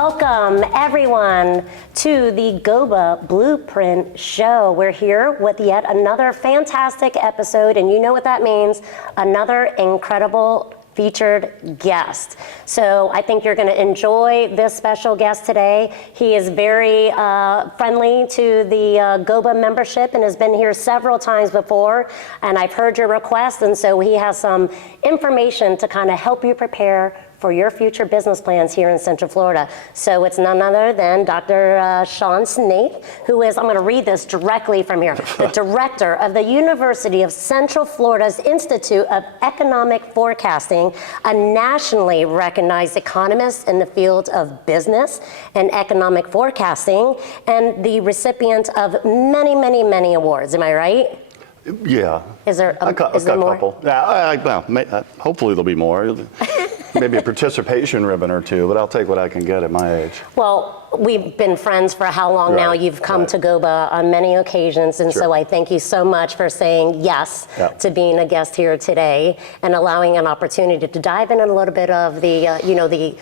Welcome, everyone, to the GOBA Blueprint Show. We're here with yet another fantastic episode, and you know what that means, another incredible featured guest. So I think you're going to enjoy this special guest today. He is very friendly to the GOBA membership and has been here several times before, and I've heard your request, and so he has some information to kind of help you prepare for your future business plans here in Central Florida. So it's none other than Dr. Sean Snaith, who is, I'm going to read this directly from here, the director of the University of Central Florida's Institute of Economic Forecasting, a nationally recognized economist in the field of business and economic forecasting, and the recipient of many, many, many awards. Am I right? Yeah. Is there more? Couple. Yeah, hopefully there'll be more. Maybe a participation ribbon or two, but I'll take what I can get at my age. Well, we've been friends for how long now? You've come to GOBA on many occasions, and so I thank you so much for saying yes to being a guest here today and allowing an opportunity to dive in a little bit of the,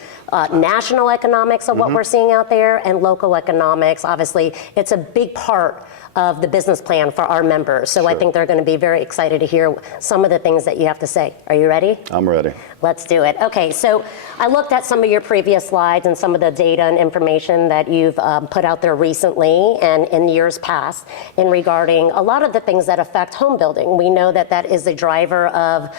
national economics of what we're seeing out there and local economics. Obviously, it's a big part of the business plan for our members. So I think they're going to be very excited to hear some of the things that you have to say. Are you ready? I'm ready. Let's do it. Okay, so I looked at some of your previous slides and some of the data and information that you've put out there recently and in years past in regarding a lot of the things that affect home building. We know that that is a driver of,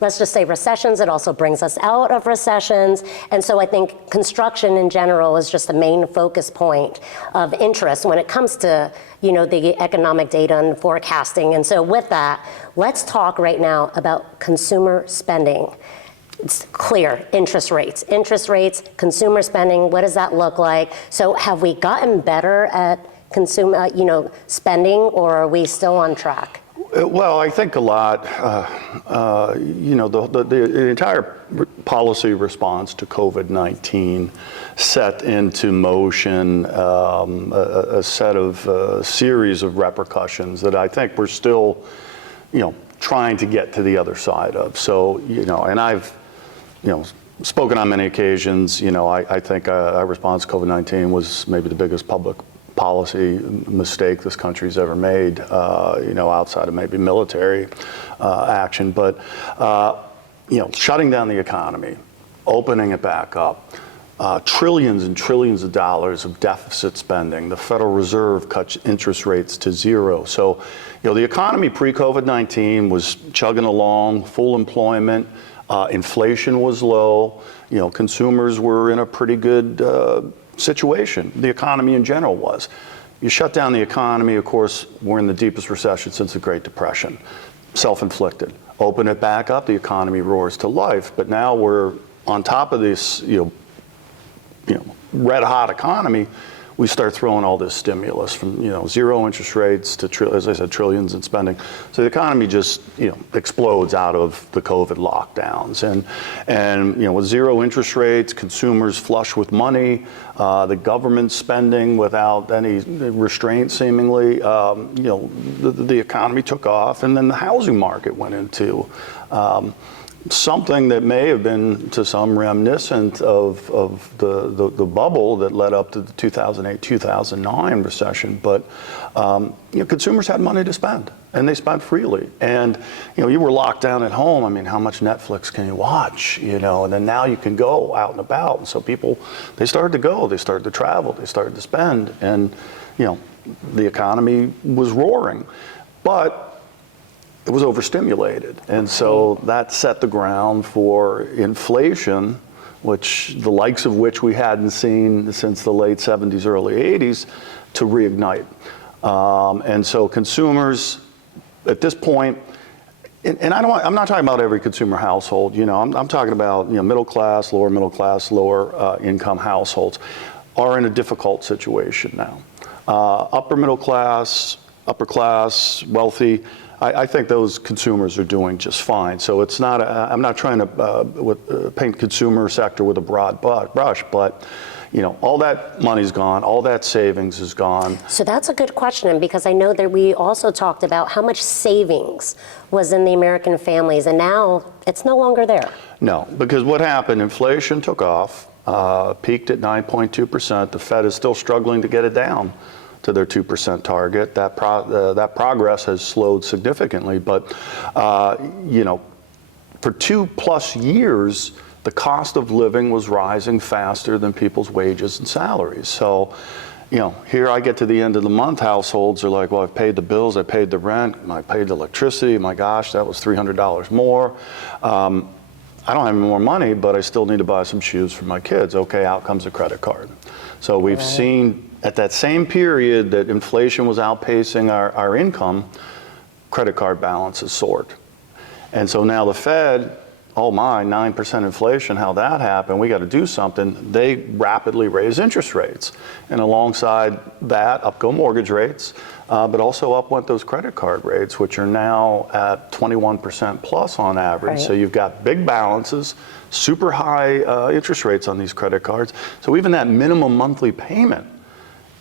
let's just say, recessions. It also brings us out of recessions. And so I think construction in general is just the main focus point of interest when it comes to the economic data and forecasting. And so with that, let's talk right now about consumer spending. It's clear, interest rates, consumer spending, what does that look like? So have we gotten better at consumer, spending, or are we still on track? Well, I think a lot, the entire policy response to COVID-19 set into motion a set of series of repercussions that I think we're still, trying to get to the other side of. So, and I've, spoken on many occasions, I think our response to COVID-19 was maybe the biggest public policy mistake this country's ever made, outside of maybe military action. But, shutting down the economy, opening it back up, trillions and trillions of dollars of deficit spending. The Federal Reserve cuts interest rates to zero. So, the economy pre-COVID-19 was chugging along, full employment, inflation was low, consumers were in a pretty good situation. The economy in general was. You shut down the economy, of course, we're in the deepest recession since the Great Depression. Self-inflicted. Open it back up, the economy roars to life. But now we're on top of this, red-hot economy. We start throwing all this stimulus from, zero interest rates to, as I said, trillions in spending. So the economy just, explodes out of the COVID lockdowns. And with zero interest rates, consumers flush with money, the government spending without any restraint seemingly, the economy took off, and then the housing market went into something that may have been to some reminiscent of the bubble that led up to the 2008-2009 recession. But consumers had money to spend, and they spent freely. And you were locked down at home. I mean, how much Netflix can you watch? And then now you can go out and about. And so people, they started to go, they started to travel, they started to spend, and the economy was roaring. But it was overstimulated. And so that set the ground for inflation, which the likes of which we hadn't seen since the late 70s, early 80s, to reignite. And so consumers at this point, and I'm not talking about every consumer household, I'm talking about middle class, lower income households are in a difficult situation now. Upper middle class, upper class, wealthy, I think those consumers are doing just fine. So it's not, I'm not trying to paint consumer sector with a broad brush, but all that money's gone, all that savings is gone. So that's a good question, because I know that we also talked about how much savings was in the American families, and now it's no longer there. No, because what happened, inflation took off, peaked at 9.2%. The Fed is still struggling to get it down to their 2% target. That progress has slowed significantly, but for 2+ years, the cost of living was rising faster than people's wages and salaries. So, here I get to the end of the month, households are like, well, I've paid the bills, I paid the rent, I paid the electricity, my gosh, that was $300 more. I don't have any more money, but I still need to buy some shoes for my kids. Okay, out comes a credit card. So we've seen at that same period that inflation was outpacing our income, credit card balances soared. And so now the Fed, oh my, 9% inflation, how that happened, we got to do something. They rapidly raise interest rates. And alongside that, up go mortgage rates, but also up went those credit card rates, which are now at 21% plus on average. Right. So you've got big balances, super high interest rates on these credit cards. So even that minimum monthly payment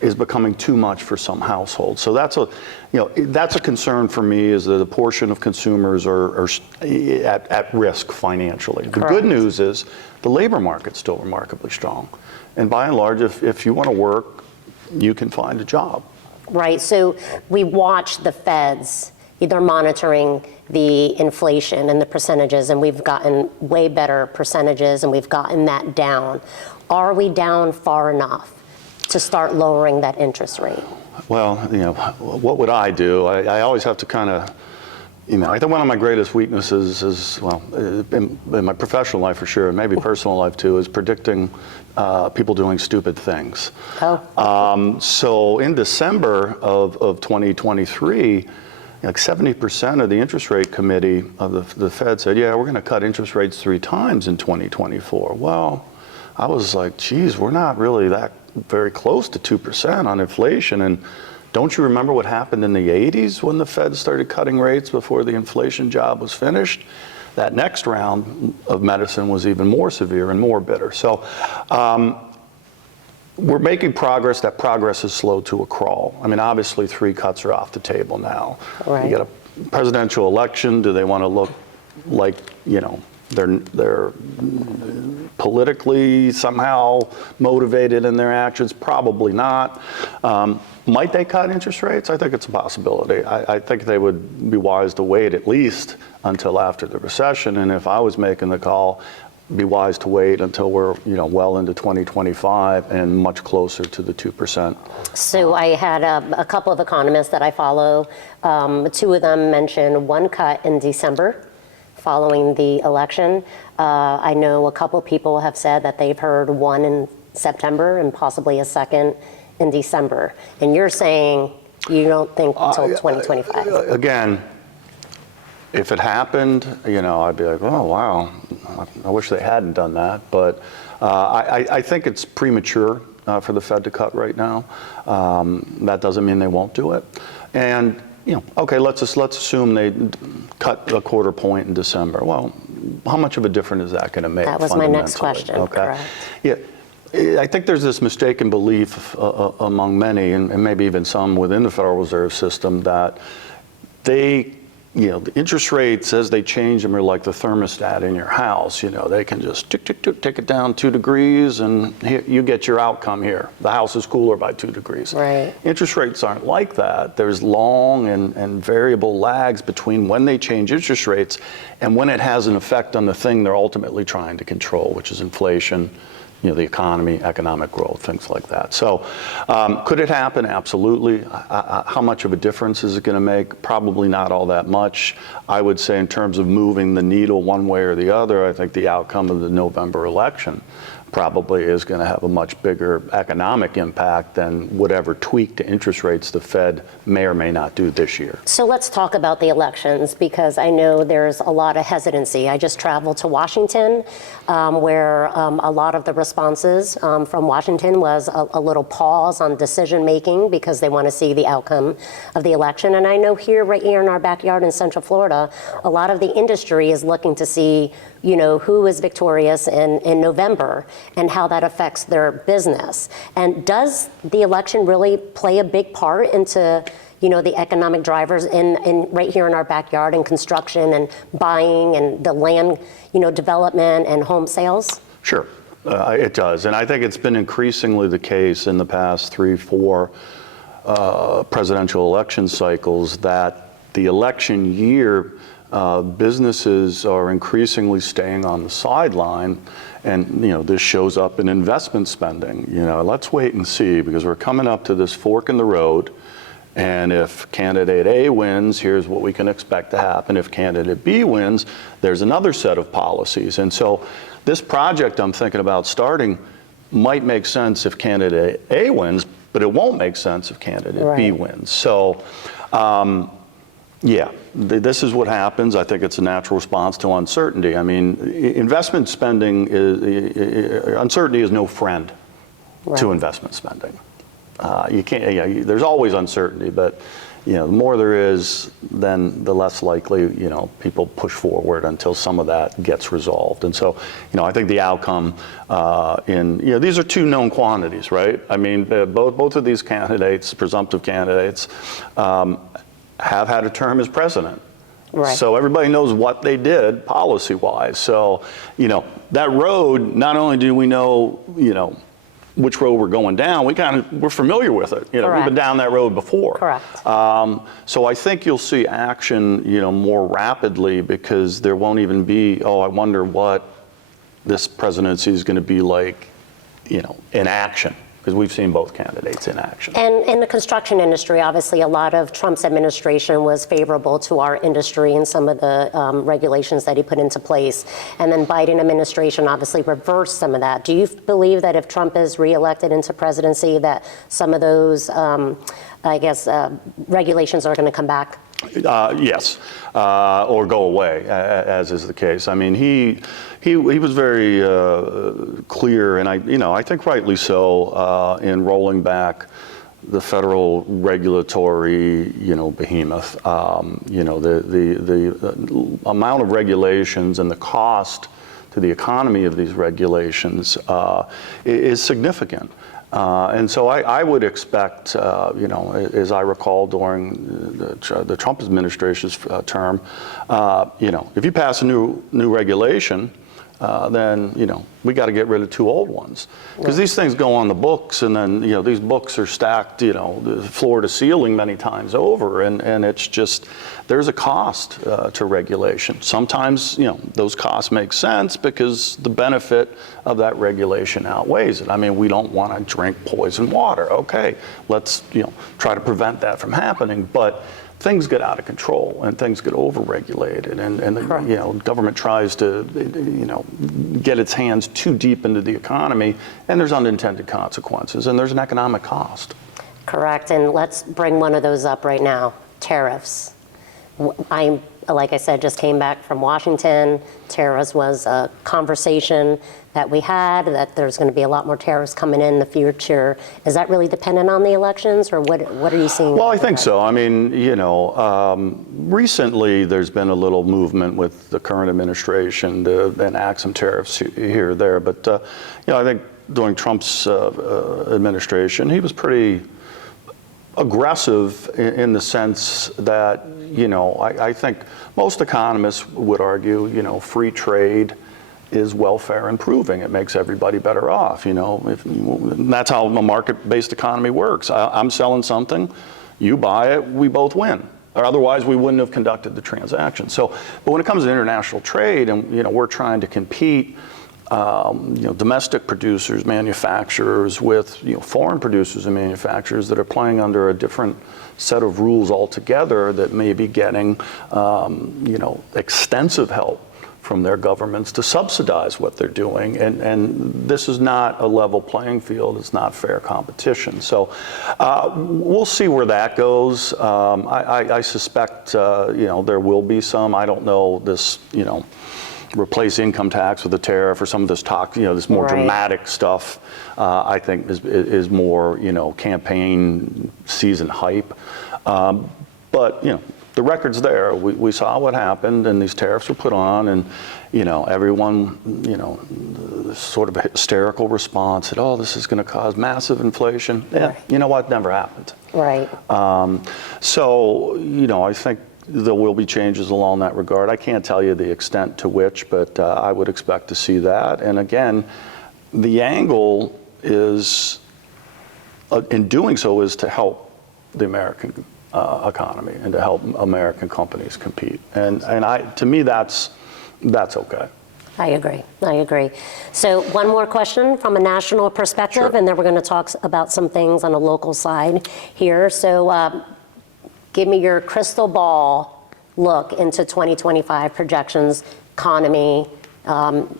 is becoming too much for some households. So that's a concern for me, is that a portion of consumers are at risk financially. Correct. The good news is the labor market's still remarkably strong. And by and large, if you want to work, you can find a job. Right, so we watch the Feds, they're monitoring the inflation and the percentages, and we've gotten way better percentages and we've gotten that down. Are we down far enough to start lowering that interest rate? Well, what would I do? I always have to kind of, I think one of my greatest weaknesses is, in my professional life for sure, and maybe personal life too, is predicting people doing stupid things. Oh. So in December of 2023, like 70% of the interest rate committee of the Fed said, yeah, we're going to cut interest rates 3 times in 2024. Well, I was like, geez, we're not really that very close to 2% on inflation. And don't you remember what happened in the 80s when the Fed started cutting rates before the inflation job was finished? That next round of medicine was even more severe and more bitter. So we're making progress. That progress is slow to a crawl. I mean, obviously 3 cuts are off the table now. Right. You get a presidential election. Do they want to look like, they're politically somehow motivated in their actions? Probably not. Might they cut interest rates? I think it's a possibility. I think they would be wise to wait at least until after the recession. And if I was making the call, be wise to wait until we're well into 2025 and much closer to the 2%. So I had a couple of economists that I follow. 2 of them mentioned 1 cut in December following the election. I know a couple people have said that they've heard 1 in September and possibly a 2nd in December. And you're saying you don't think until 2025? Again, if it happened, I'd be like, oh, wow, I wish they hadn't done that. But I think it's premature for the Fed to cut right now. That doesn't mean they won't do it. And okay, let's assume they cut a 1/4 point in December. Well, how much of a difference is that going to make? That was my next question. Okay. Correct. Yeah, I think there's this mistaken belief among many, and maybe even some within the Federal Reserve System, that the interest rates, as they change them, are like the thermostat in your house. They can just tick, tick, tick, take it down 2 degrees, and you get your outcome here. The house is cooler by 2 degrees. Right. Interest rates aren't like that. There's long and variable lags between when they change interest rates and when it has an effect on the thing they're ultimately trying to control, which is inflation, the economy, economic growth, things like that. So could it happen? Absolutely. How much of a difference is it going to make? Probably not all that much. I would say in terms of moving the needle one way or the other, I think the outcome of the November election probably is going to have a much bigger economic impact than whatever tweak to interest rates the Fed may or may not do this year. So let's talk about the elections, because I know there's a lot of hesitancy. I just traveled to Washington, where a lot of the responses from Washington was a little pause on decision making because they want to see the outcome of the election. And I know right here in our backyard in Central Florida, a lot of the industry is looking to see who is victorious in November and how that affects their business. And does the election really play a big part into the economic drivers in right here in our backyard, in construction and buying and the land development and home sales? Sure. It does, and I think it's been increasingly the case in the past 3-4 presidential election cycles that the election year, businesses are increasingly staying on the sideline, and this shows up in investment spending. Let's wait and see, because we're coming up to this fork in the road. And if candidate A wins, here's what we can expect to happen. If candidate B wins, there's another set of policies. And so this project I'm thinking about starting might make sense if candidate A wins, but it won't make sense if candidate B wins. So, yeah, this is what happens. I think it's a natural response to uncertainty. I mean, investment spending, uncertainty is no friend to investment spending. You can't. There's always uncertainty, but the more there is, then the less likely people push forward until some of that gets resolved. And so, I think the outcome these are two known quantities, right? I mean, both of these candidates, presumptive candidates, have had a term as president. Right. So everybody knows what they did policy-wise. So, that road. Not only do we know, which road we're going down, we're familiar with it. We've been down that road before. Correct. So I think you'll see action, more rapidly, because there won't even be, I wonder what this presidency is going to be like, in action. Because we've seen both candidates in action. And in the construction industry, obviously, a lot of Trump's administration was favorable to our industry and some of the regulations that he put into place. And then Biden administration obviously reversed some of that. Do you believe that if Trump is reelected into presidency, that some of those, regulations are going to come back? Yes, or go away, as is the case. I mean, he was very clear, and I think rightly so, in rolling back the federal regulatory, behemoth. The amount of regulations and the cost to the economy of these regulations is significant. And so I would expect, as I recall during the Trump administration's term, if you pass a new regulation, then we got to get rid of 2 old ones, because these things go on the books, and then these books are stacked floor to ceiling many times over, and it's just, there's a cost to regulation. Sometimes those costs make sense because the benefit of that regulation outweighs it. I mean, we don't want to drink poison water. Okay, let's try to prevent that from happening, but things get out of control and things get over-regulated, and the government tries to get its hands too deep into the economy, and there's unintended consequences, and there's an economic cost. Correct, and let's bring one of those up right now: tariffs. Like I said, just came back from Washington. Tariffs was a conversation that we had, that there's going to be a lot more tariffs coming in the future. Is that really dependent on the elections, or what are you seeing? Well, I think so. I mean, recently there's been a little movement with the current administration to enact some tariffs here or there. But, I think during Trump's administration, he was pretty aggressive in the sense that, I think most economists would argue, free trade is welfare improving. It makes everybody better off, that's how a market-based economy works. I'm selling something, you buy it, we both win. Or otherwise we wouldn't have conducted the transaction. So, but when it comes to international trade, and we're trying to compete, domestic producers, manufacturers with foreign producers and manufacturers that are playing under a different set of rules altogether, that may be getting extensive help from their governments to subsidize what they're doing, and this is not a level playing field. It's not fair competition. So we'll see where that goes. I suspect there will be some. I don't know this replace income tax with a tariff or some of this talk, this more dramatic stuff, I think is more, campaign season hype. But, the record's there. We saw what happened, and these tariffs were put on, and, everyone, sort of a hysterical response that, this is going to cause massive inflation. Yeah, you know what? Never happened. Right. So, I think there will be changes along that regard. I can't tell you the extent to which, but I would expect to see that. And again, the angle is, in doing so, is to help the American economy and to help American companies compete. And to me, that's okay. I agree. So one more question from a national perspective, Sure. and then we're going to talk about some things on a local side here. So give me your crystal ball look into 2025 projections, economy,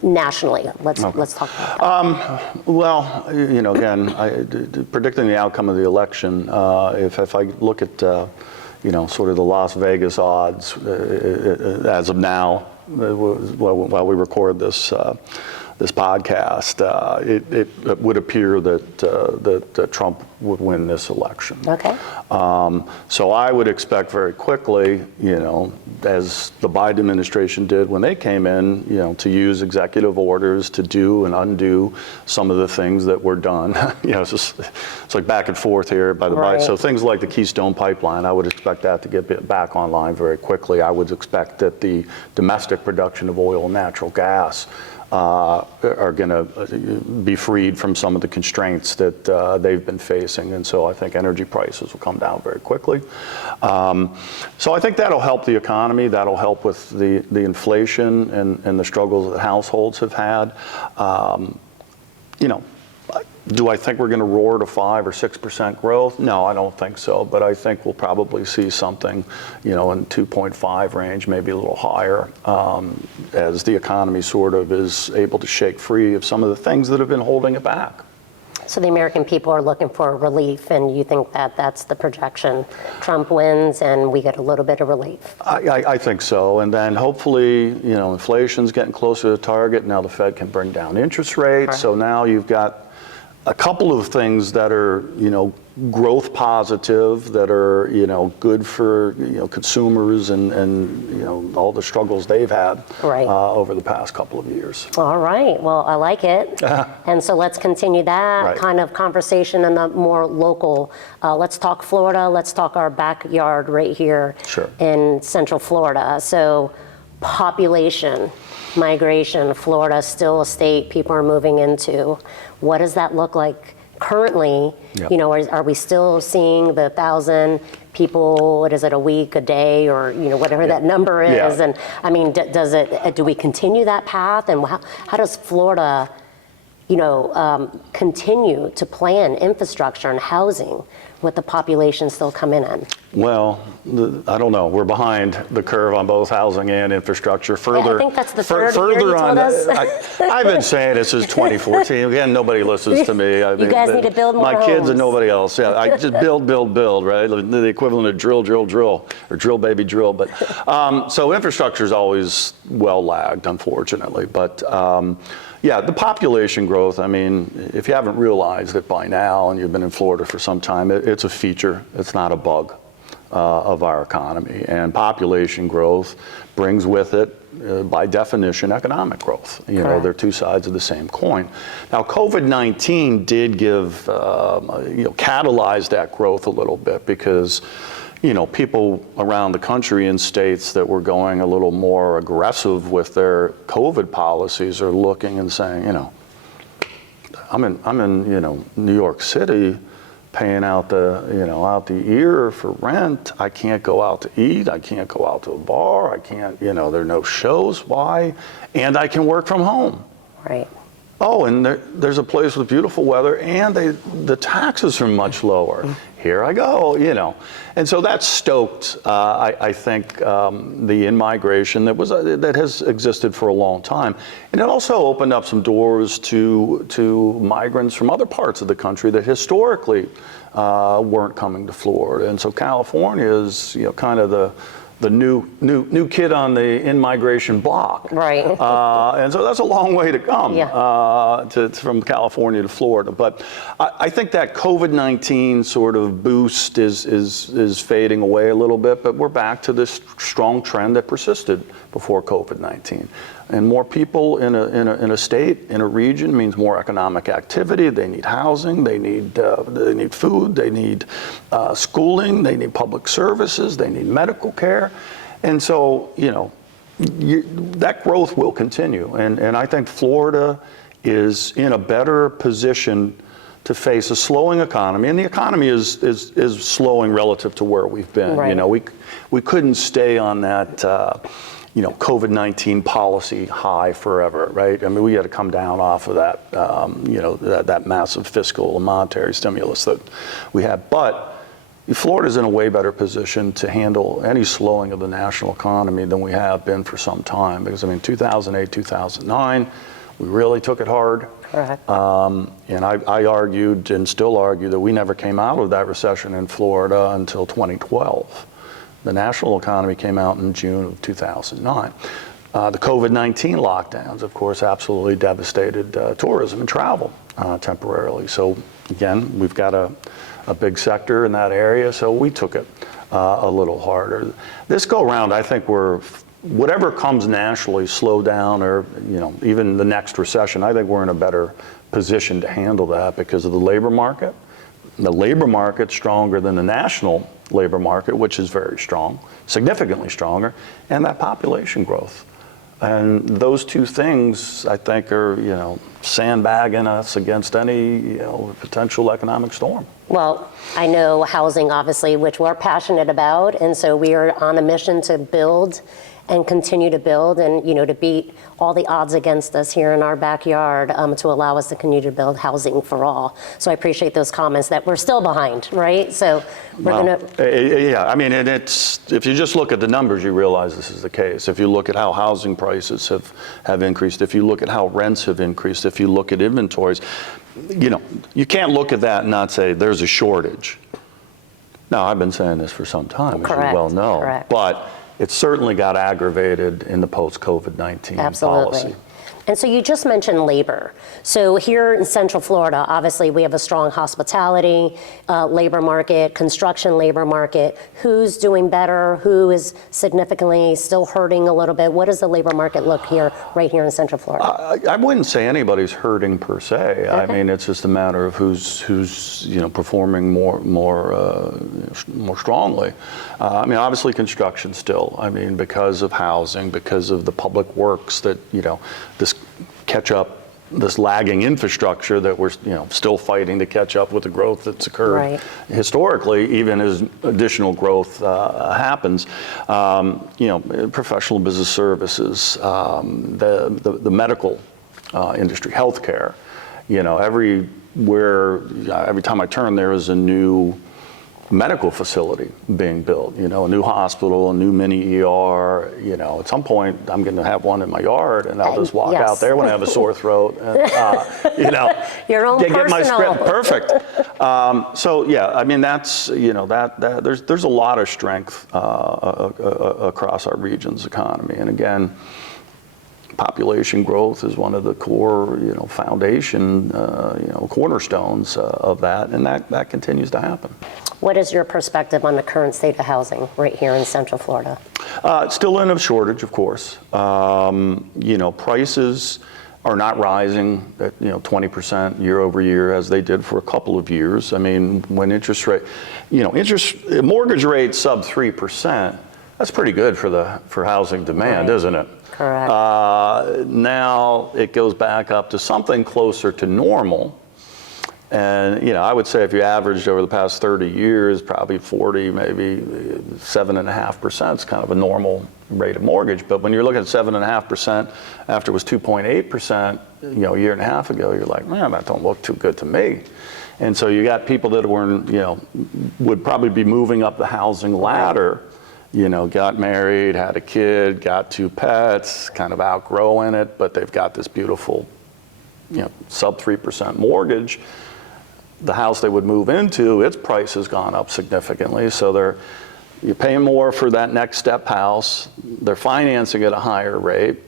nationally. Let's talk about that. Well, again, predicting the outcome of the election, if I look at, sort of the Las Vegas odds as of now, while we record this podcast, it would appear that Trump would win this election. Okay. So I would expect very quickly, as the Biden administration did when they came in, to use executive orders to do and undo some of the things that were done. It's like back and forth here by the Biden. So things like the Keystone Pipeline, I would expect that to get back online very quickly. I would expect that the domestic production of oil and natural gas are going to be freed from some of the constraints that they've been facing. And so I think energy prices will come down very quickly. So I think that'll help the economy. That'll help with the inflation and the struggles that households have had. Do I think we're going to roar to 5 or 6% growth? No, I don't think so. But I think we'll probably see something, in 2.5 range, maybe a little higher, as the economy sort of is able to shake free of some of the things that have been holding it back. So the American people are looking for relief, and you think that that's the projection? Trump wins, and we get a little bit of relief. I think so. And then hopefully, inflation's getting closer to target. Now the Fed can bring down interest rates. Right. So now you've got a couple of things that are, growth positive, that are, good for, consumers and all the struggles they've had over the past couple of years. All right. Well, I like it. And so let's continue that kind of conversation in the more local. Let's talk Florida. Let's talk our backyard right here in Central Florida. So population, migration, Florida still a state people are moving into. What does that look like currently? Are we still seeing the 1,000 people, what is it, a week, a day, or whatever that number is? And I mean, do we continue that path? And how does Florida, continue to plan infrastructure and housing with the population still coming in? Well, I don't know. We're behind the curve on both housing and infrastructure. Further, I think that's the third year you told us. I've been saying this since 2014. Again, nobody listens to me. You guys need to build more homes. My kids and homes. Nobody else. Yeah, I just build, right? The equivalent of drill, or drill, baby, drill. But so infrastructure is always well lagged, unfortunately. But the population growth, I mean, if you haven't realized it by now and you've been in Florida for some time, it's a feature. It's not a bug of our economy. And population growth brings with it, by definition, economic growth. They're two sides of the same coin. Now, COVID-19 did catalyze that growth a little bit because people around the country in states that were going a little more aggressive with their COVID policies are looking and saying, I'm in New York City paying out the ear for rent. I can't go out to eat. I can't go out to a bar. I can't, there are no shows. Why? And I can work from home. Right. Oh, and there's a place with beautiful weather, and the taxes are much lower. Here I go, And so that stoked, I think, the in-migration that has existed for a long time. And it also opened up some doors to migrants from other parts of the country that historically weren't coming to Florida. And so California is, kind of the new kid on the in-migration block. Right. And so that's a long way to come from California to Florida. But I think that COVID-19 sort of boost is fading away a little bit, but we're back to this strong trend that persisted before COVID-19. And more people in a state, in a region, means more economic activity. They need housing, they need food, they need schooling, they need public services, they need medical care. And so, that growth will continue. And I think Florida is in a better position to face a slowing economy, and the economy is slowing relative to where we've been. Right. You know, we couldn't stay on that COVID-19 policy high forever, right? I mean, we had to come down off of that that massive fiscal and monetary stimulus that we had. But Florida's in a way better position to handle any slowing of the national economy than we have been for some time, because I mean 2008, 2009, we really took it hard. Correct. And I argued and still argue that we never came out of that recession in Florida until 2012. The national economy came out in June of 2009. The COVID-19 lockdowns, of course, absolutely devastated tourism and travel temporarily. So again, we've got a big sector in that area, so we took it a little harder. This go around, I think whatever comes nationally, slow down, or even the next recession, I think we're in a better position to handle that because of the labor market. The labor market's stronger than the national labor market, which is very strong, significantly stronger, and that population growth. And those two things, I think, are sandbagging us against any potential economic storm. Well, I know housing, obviously, which we're passionate about, and so we are on a mission to build and continue to build and, to beat all the odds against us here in our backyard to allow us to continue to build housing for all. So I appreciate those comments that we're still behind, right? So we're Yeah, I mean, and if you just look at the numbers, you realize this is the case. If you look at how housing prices have increased, if you look at how rents have increased, if you look at inventories, you can't look at that and not say there's a shortage. Now, I've been saying this for some time, as you well know. Correct. But it certainly got aggravated in the post-COVID-19 policy. And so you just mentioned labor. So here in Central Florida, obviously we have a strong hospitality labor market, construction labor market. Who's doing better? Who is significantly still hurting a little bit? What does the labor market look right here in Central Florida? I wouldn't say anybody's hurting per se. Okay. I mean, it's just a matter of who's performing more strongly. I mean, obviously construction still. I mean, because of housing, because of the public works that this catch up, this lagging infrastructure that we're still fighting to catch up with the growth that's occurred historically, even as additional growth happens. Professional business services, the medical industry, healthcare. Every time I turn, there is a new medical facility being built, a new hospital, a new mini ER, at some point I'm going to have one in my yard and I'll just walk out there when I have a sore throat and, Your own get my personal. script perfect. So yeah, I mean, that's, there's a lot of strength across our region's economy. And again, population growth is one of the core, foundation, cornerstones of that, and that continues to happen. What is your perspective on the current state of housing right here in Central Florida? It's still in a shortage, of course. Prices are not rising at 20% year over year as they did for a couple of years. I mean, when mortgage rate sub 3%, that's pretty good for housing demand, isn't it? Correct. Now it goes back up to something closer to normal. And, I would say if you averaged over the past 30 years, probably 40, maybe 7.5% is kind of a normal rate of mortgage. But when you're looking at 7.5% after it was 2.8%, a year and a half ago, you're like, man, that don't look too good to me. And so you got people that were, would probably be moving up the housing ladder, got married, had a kid, got 2 pets, kind of outgrowing it, but they've got this beautiful, sub 3% mortgage. The house they would move into, its price has gone up significantly. So you're paying more for that next step house. They're financing at a higher rate.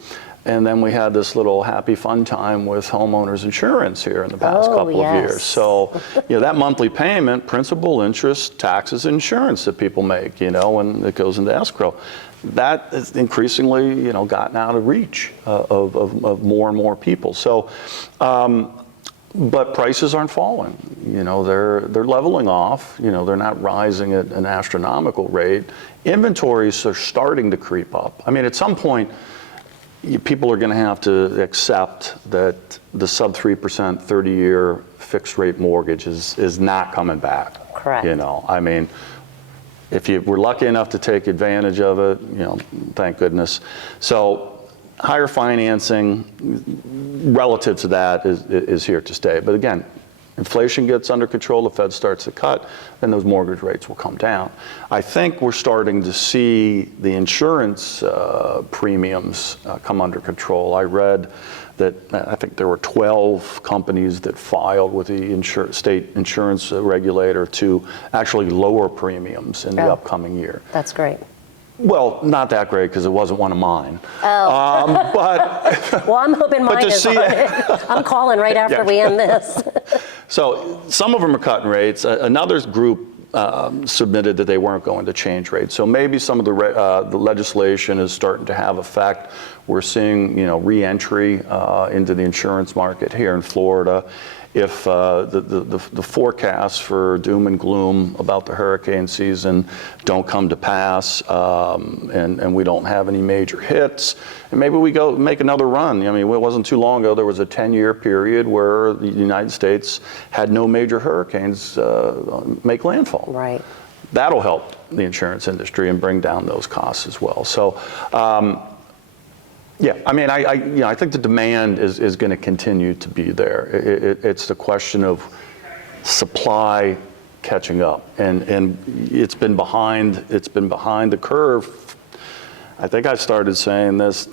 And then we had this little happy fun time with homeowners insurance here in the past couple of years. So, that monthly payment, principal, interest, taxes, insurance that people make, when it goes into escrow, that is increasingly, gotten out of reach of more and more people. So, but prices aren't falling. They're leveling off. They're not rising at an astronomical rate. Inventories are starting to creep up. I mean, at some point, people are going to have to accept that the sub 3% 30-year fixed rate mortgage is not coming back. Correct. You know, I mean, if you were lucky enough to take advantage of it, you know, thank goodness. So higher financing relative to that is here to stay. But again, inflation gets under control, the Fed starts to cut, then those mortgage rates will come down. I think we're starting to see the insurance premiums come under control. I read that I think there were 12 companies that filed with the state insurance regulator to actually lower premiums in the upcoming year. That's great. Well, not that great because it wasn't one of mine. Oh. But well, I'm hoping mine is on it. I'm calling right after we end this. So some of them are cutting rates. Another group submitted that they weren't going to change rates. So maybe some of the legislation is starting to have effect. We're seeing, you know, re-entry into the insurance market here in Florida. If the forecasts for doom and gloom about the hurricane season don't come to pass, and we don't have any major hits, and maybe we go make another run. I mean, it wasn't too long ago, there was a 10-year period where the United States had no major hurricanes make landfall. Right. That'll help the insurance industry and bring down those costs as well. So, yeah, I mean, I think the demand is going to continue to be there. It's the question of supply catching up, and it's been behind the curve. I think I started saying this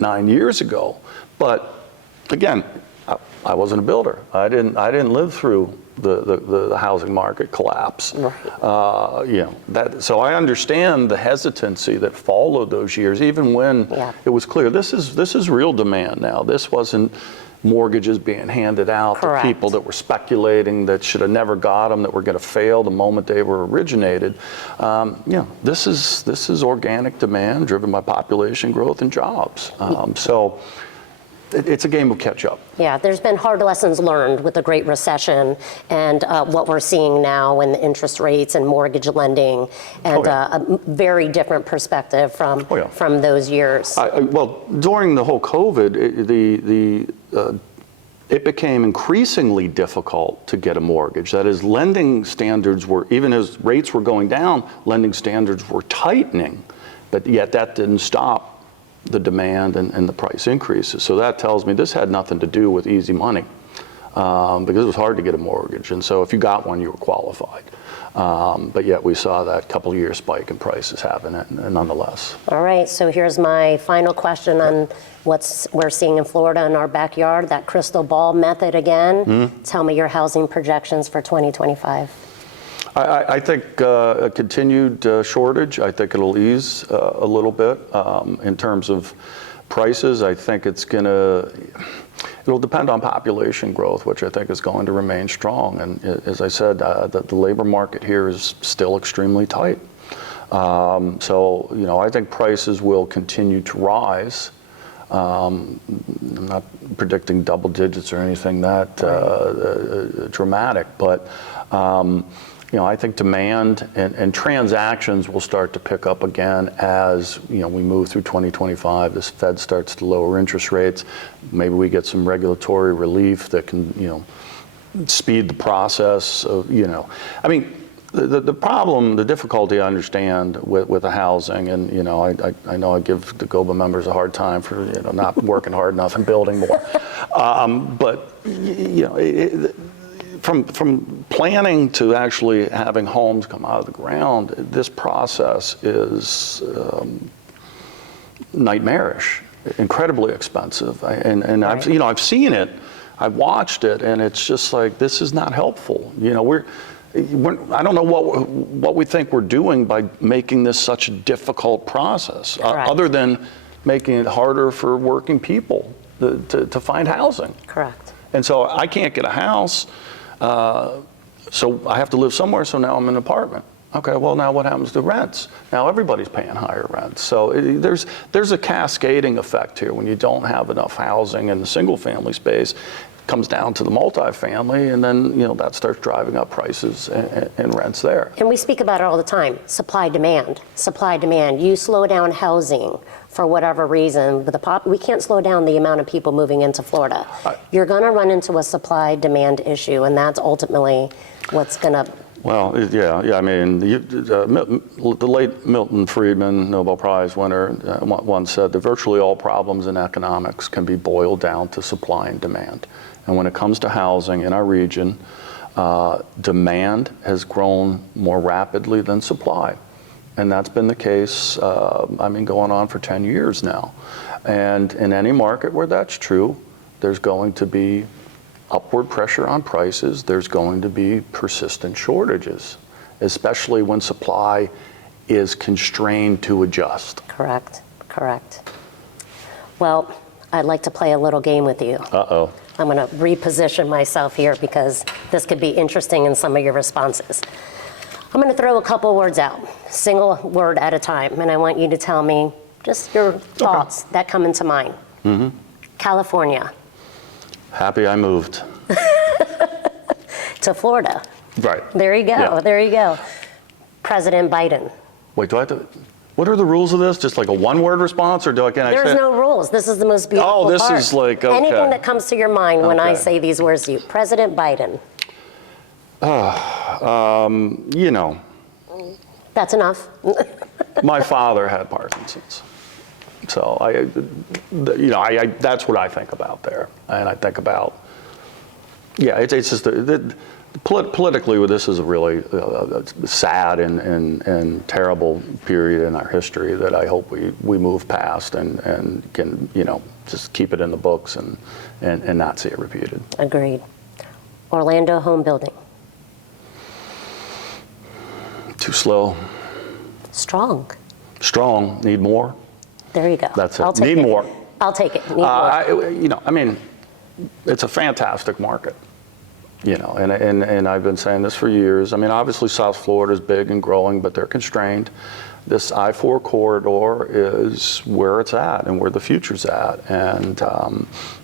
9 years ago, but again, I wasn't a builder. I didn't live through the housing market collapse. Right. You know, so I understand the hesitancy that followed those years, even when it was clear this is real demand now. This wasn't mortgages being handed out to people that were speculating that should have never got them, that were going to fail the moment they were originated. You know, this is organic demand driven by population growth and jobs. So it's a game of catch up. Yeah, there's been hard lessons learned with the Great Recession and what we're seeing now in the interest rates and mortgage lending, and a very different perspective from those years. Well, during the whole COVID, it became increasingly difficult to get a mortgage. That is, lending standards were, even as rates were going down, lending standards were tightening, but yet that didn't stop the demand and the price increases. So that tells me this had nothing to do with easy money, because it was hard to get a mortgage. And so if you got one, you were qualified. But yet we saw that couple year spike in prices happen nonetheless. All right, so here's my final question on what we're seeing in Florida in our backyard, that crystal ball method again. Mm-hmm. Tell me your housing projections for 2025. I think a continued shortage. I think it'll ease a little bit in terms of prices. I think it'll depend on population growth, which I think is going to remain strong. And as I said, the labor market here is still extremely tight. So, you know, I think prices will continue to rise. I'm not predicting double digits or anything that dramatic, but you know, I think demand and transactions will start to pick up again as, you know, we move through 2025. This Fed starts to lower interest rates. Maybe we get some regulatory relief that can, you know, speed the process of, you know. I mean, the problem, the difficulty I understand with the housing, and, you know, I know I give the GOBA members a hard time for, you know, not working hard enough and building more. But, you know, from planning to actually having homes come out of the ground, this process is nightmarish, incredibly expensive. And I've seen it, I've watched it, and it's just like, this is not helpful. You know, I don't know what we think we're doing by making this such a difficult process, other than making it harder for working people to find housing. Correct. And so I can't get a house. So I have to live somewhere, so now I'm in an apartment. Okay, well, now what happens to rents? Now everybody's paying higher rents. So there's a cascading effect here when you don't have enough housing in the single family space. comes down to the multifamily, and then that starts driving up prices and rents there. And we speak about it all the time, supply demand, supply demand. You slow down housing for whatever reason, but we can't slow down the amount of people moving into Florida. You're going to run into a supply demand issue, and that's ultimately what's going to... Well, yeah. I mean, the late Milton Friedman, Nobel Prize winner, once said that virtually all problems in economics can be boiled down to supply and demand. And when it comes to housing in our region, demand has grown more rapidly than supply. And that's been the case, going on for 10 years now. And in any market where that's true, there's going to be upward pressure on prices. There's going to be persistent shortages, especially when supply is constrained to adjust. Correct. Well, I'd like to play a little game with you. Uh-oh. I'm going to reposition myself here because this could be interesting in some of your responses. I'm going to throw a couple words out, single word at a time, and I want you to tell me just your thoughts that come into mind. Mm-hmm. California. Happy I moved. To Florida. Right. There you go. Yeah. There you go. President Biden. Wait, do I have to? What are the rules of this? Just like a one-word response, or can I say? There's no rules. This is the most beautiful part. Oh, this is like, okay. Anything that comes to your mind when I Okay. say these words to you. President Biden. That's enough. My father had Parkinson's. So that's what I think about there. And I think about, it's just politically, this is a really sad and terrible period in our history that I hope we move past and can, just keep it in the books and not see it repeated. Agreed. Orlando home building. Too slow. Strong. Need more. There you go. That's it. I'll take Need more. I'll take it. Need more. It's a fantastic market. And I've been saying this for years. Obviously South Florida is big and growing, but they're constrained. This I-4 corridor is where it's at and where the future's at. And,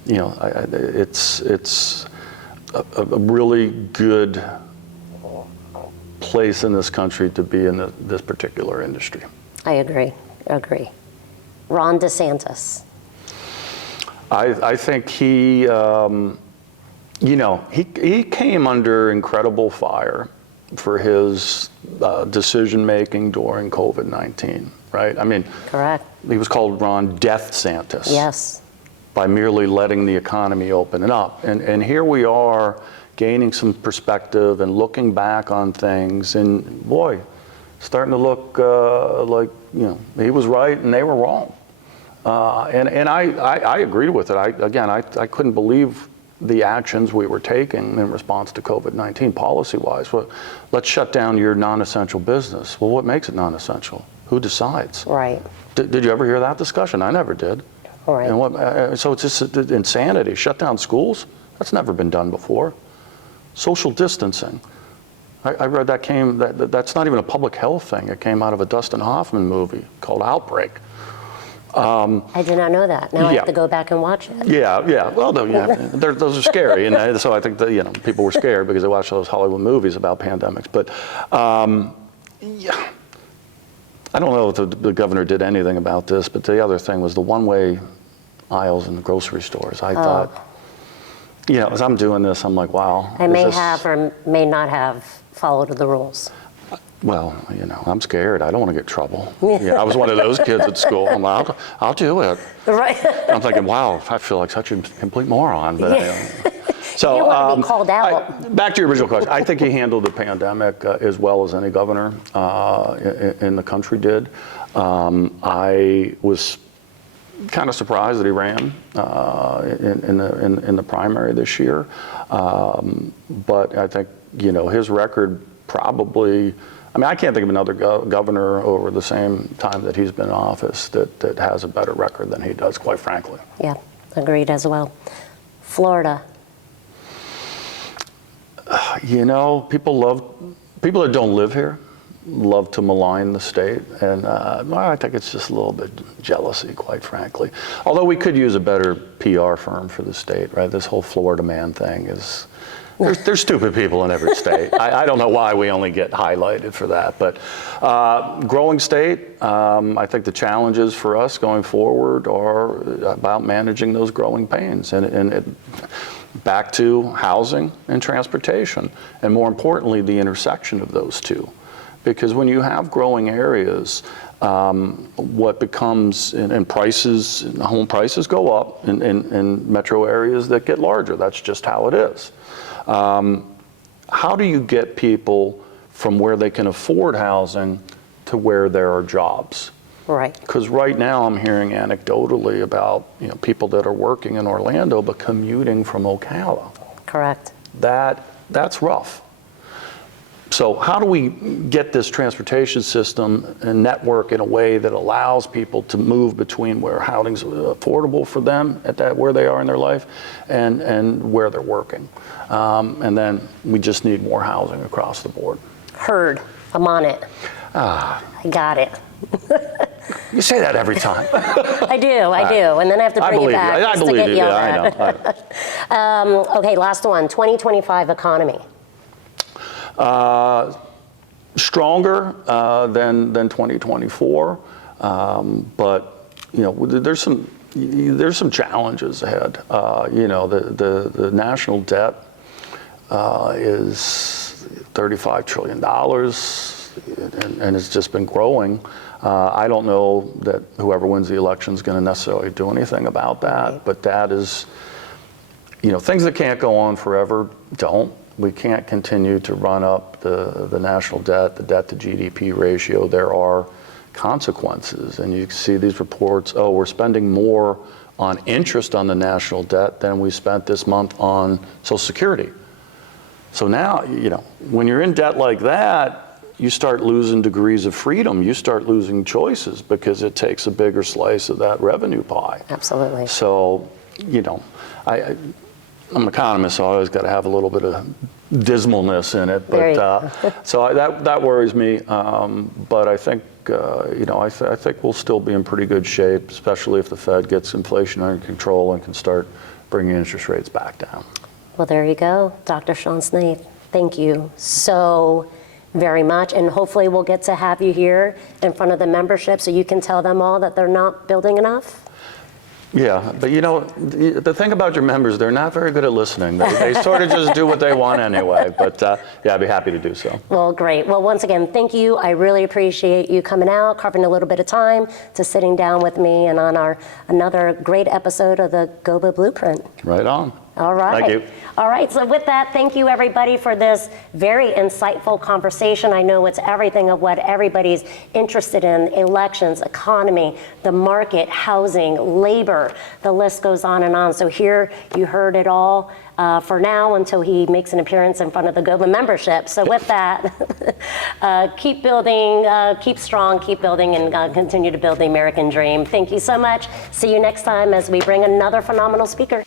it's a really good place in this country to be in this particular industry. I agree. Ron DeSantis. I think he came under incredible fire for his decision-making during COVID-19, right? Correct. He was called Ron Death Santis. Yes. By merely letting the economy open it up. And here we are gaining some perspective and looking back on things, and boy, starting to look like, he was right and they were wrong. And I agreed with it. I couldn't believe the actions we were taking in response to COVID-19 policy-wise. Well, let's shut down your non-essential business. Well, what makes it non-essential? Who decides? Right. Did you ever hear that discussion? I never did. Right. And so it's just insanity. Shut down schools? That's never been done before. Social distancing. I read that's not even a public health thing. It came out of a Dustin Hoffman movie called Outbreak. I did not know that. Now I have to go back and watch it. Yeah. Well, those are scary, and so I think that people were scared because they watched those Hollywood movies about pandemics. But I don't know if the governor did anything about this. But the other thing was the one-way aisles in the grocery stores. I thought, as I'm doing this, I'm like, wow. I may have or may not have followed the rules. Well, I'm scared. I don't want to get in trouble. I was one of those kids at school. I'm like, I'll do it. Right. I'm thinking, wow, I feel like such a complete moron. But so you don't want to be called out. Back to your original question. I think he handled the pandemic as well as any governor in the country did. I was kind of surprised that he ran in the primary this year. But I think, his record probably, I can't think of another governor over the same time that he's been in office that has a better record than he does, quite frankly. Yeah, agreed as well. Florida. People that don't live here love to malign the state, and well, I think it's just a little bit jealousy, quite frankly. Although we could use a better PR firm for the state, right? This whole Florida man thing is, there's stupid people in every state. I don't know why we only get highlighted for that, but growing state, I think the challenges for us going forward are about managing those growing pains, and back to housing and transportation, and more importantly, the intersection of those two. Because when you have growing areas, what becomes, and prices, home prices go up in metro areas that get larger. That's just how it is. How do you get people from where they can afford housing to where there are jobs? Right. Because right now I'm hearing anecdotally about people that are working in Orlando but commuting from Ocala. Correct. That's rough. So how do we get this transportation system and network in a way that allows people to move between where housing's affordable for them at where they are in their life and where they're working? And then we just need more housing across the board. Heard. I'm on it. I got it. You say that every time. I do. And then I have to bring it back. I believe you. I know. Okay, last one. 2025 economy. Stronger than 2024, but there's some challenges ahead. The national debt is $35 trillion, and it's just been growing. I don't know that whoever wins the election is going to necessarily do anything about that, right. But that is, things that can't go on forever don't. We can't continue to run up the national debt, the debt to GDP ratio. There are consequences, and you see these reports, we're spending more on interest on the national debt than we spent this month on Social Security. So now, when you're in debt like that, you start losing degrees of freedom. You start losing choices because it takes a bigger slice of that revenue pie. Absolutely. So, I'm an economist, so I always got to have a little bit of dismalness in it. But so that worries me. But I think I think we'll still be in pretty good shape, especially if the Fed gets inflation under control and can start bringing interest rates back down. Well, there you go, Dr. Sean Snaith. Thank you so very much, and hopefully we'll get to have you here in front of the membership so you can tell them all that they're not building enough. Yeah, but the thing about your members, they're not very good at listening. They sort of just do what they want anyway. But yeah, I'd be happy to do so. Well, great. Well, once again, thank you. I really appreciate you coming out, carving a little bit of time to sitting down with me and on another great episode of the GOBA Blueprint. Right on. All right. Thank you. All right. So with that, thank you everybody for this very insightful conversation. I know it's everything of what everybody's interested in: elections, economy, the market, housing, labor. The list goes on and on. So here you heard it all for now until he makes an appearance in front of the GOBA membership. So with that, keep building, keep strong, keep building, and continue to build the American dream. Thank you so much. See you next time as we bring another phenomenal speaker.